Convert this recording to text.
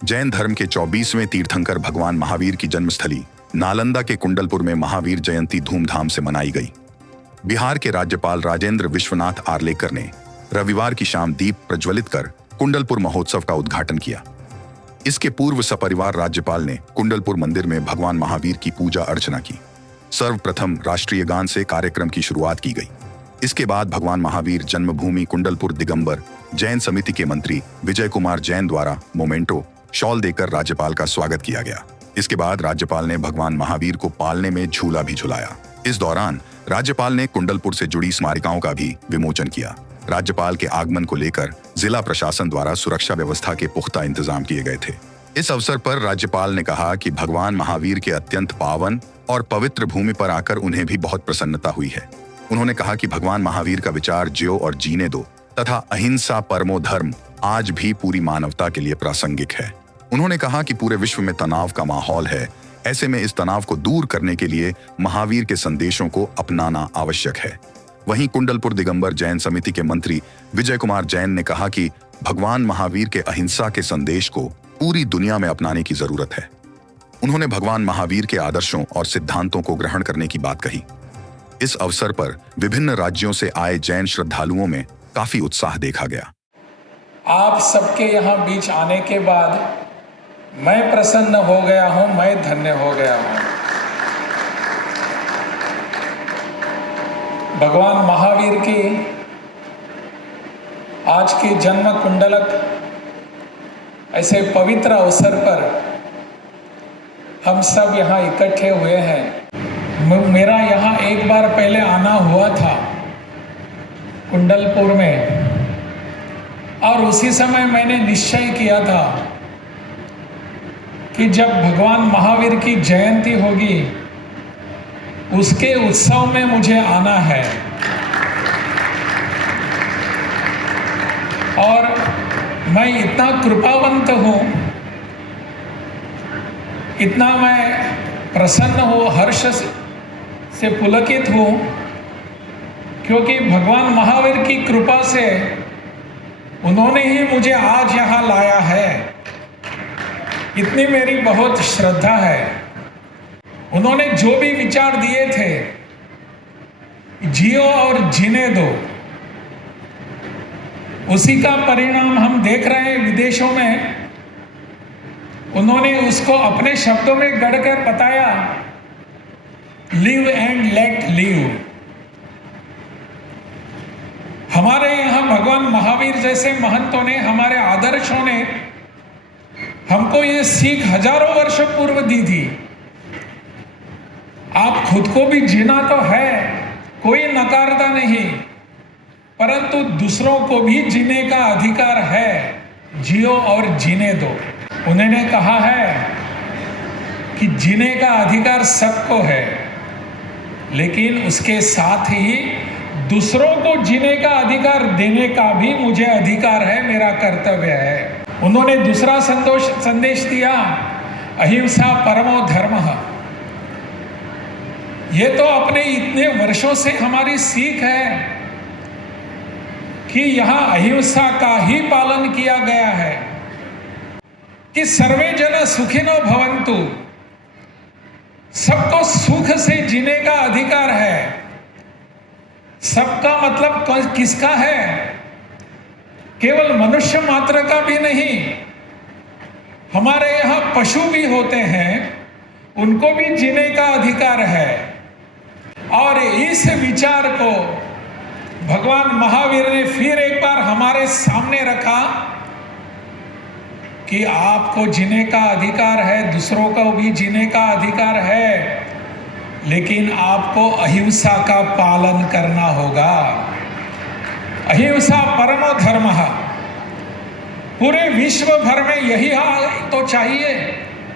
जैन धर्म के 24वें तीर्थंकर भगवान महावीर की जन्मस्थली नालंदा के कुंडलपुर में महावीर जयंती धूमधाम से मनाई गई। बिहार के राज्यपाल राजेंद्र विश्वनाथ आर्लेकर ने रविवार की शाम दीप प्रज्वलित कर कुंडलपुर महोत्सव का उद्घाटन किया। इसके पूर्व सपरिवार राज्यपाल ने कुंडलपुर मंदिर में भगवान महावीर की पूजा अर्चना की। सर्वप्रथम राष्ट्रीय गान से कार्यक्रम की शुरुआत की गई। इसके बाद भगवान महावीर जन्मभूमि कुंडलपुर दिगंबर जैन समिति के मंत्री विजय कुमार जैन द्वारा मोमेंटो शॉल देकर राज्यपाल का स्वागत किया गया। इसके बाद राज्यपाल ने भगवान महावीर को पालने में झूला भी झुलाया। इस दौरान राज्यपाल ने कुंडलपुर से जुड़ी स्मारिकाओं का भी विमोचन किया। राज्यपाल के आगमन को लेकर जिला प्रशासन द्वारा सुरक्षा व्यवस्था के पुख्ता इंतजाम किए गए थे। इस अवसर पर राज्यपाल ने कहा कि भगवान महावीर के अत्यंत पावन और पवित्र भूमि पर आकर उन्हें भी बहुत प्रसन्नता हुई है। उन्होंने कहा कि भगवान महावीर का विचार जियो और जीने दो तथा अहिंसा परमो धर्म आज भी पूरी मानवता के लिए प्रासंगिक है। उन्होंने कहा कि पूरे विश्व में तनाव का माहौल है, ऐसे में इस तनाव को दूर करने के लिए महावीर के संदेशों को अपनाना आवश्यक है। वहीं कुंडलपुर दिगंबर जैन समिति के मंत्री विजय कुमार जैन ने कहा कि भगवान महावीर के अहिंसा के संदेश को पूरी दुनिया में अपनाने की जरूरत है। उन्होंने भगवान महावीर के आदर्शों और सिद्धांतों को ग्रहण करने की बात कही। इस अवसर पर विभिन्न राज्यों से आए जैन श्रद्धालुओं में काफी उत्साह देखा गया। आप सबके यहाँ बीच आने के बाद मैं प्रसन्न हो गया हूँ, मैं धन्य हो गया हूँ। भगवान महावीर की आज की जन्म कुंडलक ऐसे पवित्र अवसर पर हम सब यहाँ इकट्ठे हुए हैं। मेरा यहाँ एक बार पहले आना हुआ था कुंडलपुर में, और उसी समय मैंने निश्चय किया था कि जब भगवान महावीर की जयंती होगी उसके उत्सव में मुझे आना है। और मैं इतना कृपावंत हूँ, इतना मैं प्रसन्न हूँ, हर्ष से पुलकित हूँ, क्योंकि भगवान महावीर की कृपा से उन्होंने ही मुझे आज यहाँ लाया है। इतनी मेरी बहुत श्रद्धा है। उन्होंने जो भी विचार दिए थे, जियो और जीने दो, उसी का परिणाम हम देख रहे हैं विदेशों में। उन्होंने उसको अपने शब्दों में गढ़कर बताया, लिव एंड लेट लिव। हमारे यहाँ भगवान महावीर जैसे महंतों ने, हमारे आदर्शों ने हमको ये सीख हजारों वर्ष पूर्व दी थी। आप खुद को भी जीना तो है, कोई नकारता नहीं, परंतु दूसरों को भी जीने का अधिकार है। जियो और जीने दो। उन्होंने कहा है कि जीने का अधिकार सबको है, लेकिन उसके साथ ही दूसरों को जीने का अधिकार देने का भी मुझे अधिकार है, मेरा कर्तव्य है। उन्होंने दूसरा संदेश दिया, अहिंसा परमो धर्मः। ये तो अपने इतने वर्षों से हमारी सीख है कि यहाँ अहिंसा का ही पालन किया गया है, कि सर्वे जन सुखिनो भवन्तु, सबको सुख से जीने का अधिकार है। सबका मतलब किसका है? केवल मनुष्य मात्र का भी नहीं, हमारे यहाँ पशु भी होते हैं, उनको भी जीने का अधिकार है। और इस विचार को भगवान महावीर ने फिर एक बार हमारे सामने रखा कि आपको जीने का अधिकार है, दूसरों को भी जीने का अधिकार है, लेकिन आपको अहिंसा का पालन करना होगा। अहिंसा परमो धर्मः। पूरे विश्व भर में यही हाल तो चाहिए।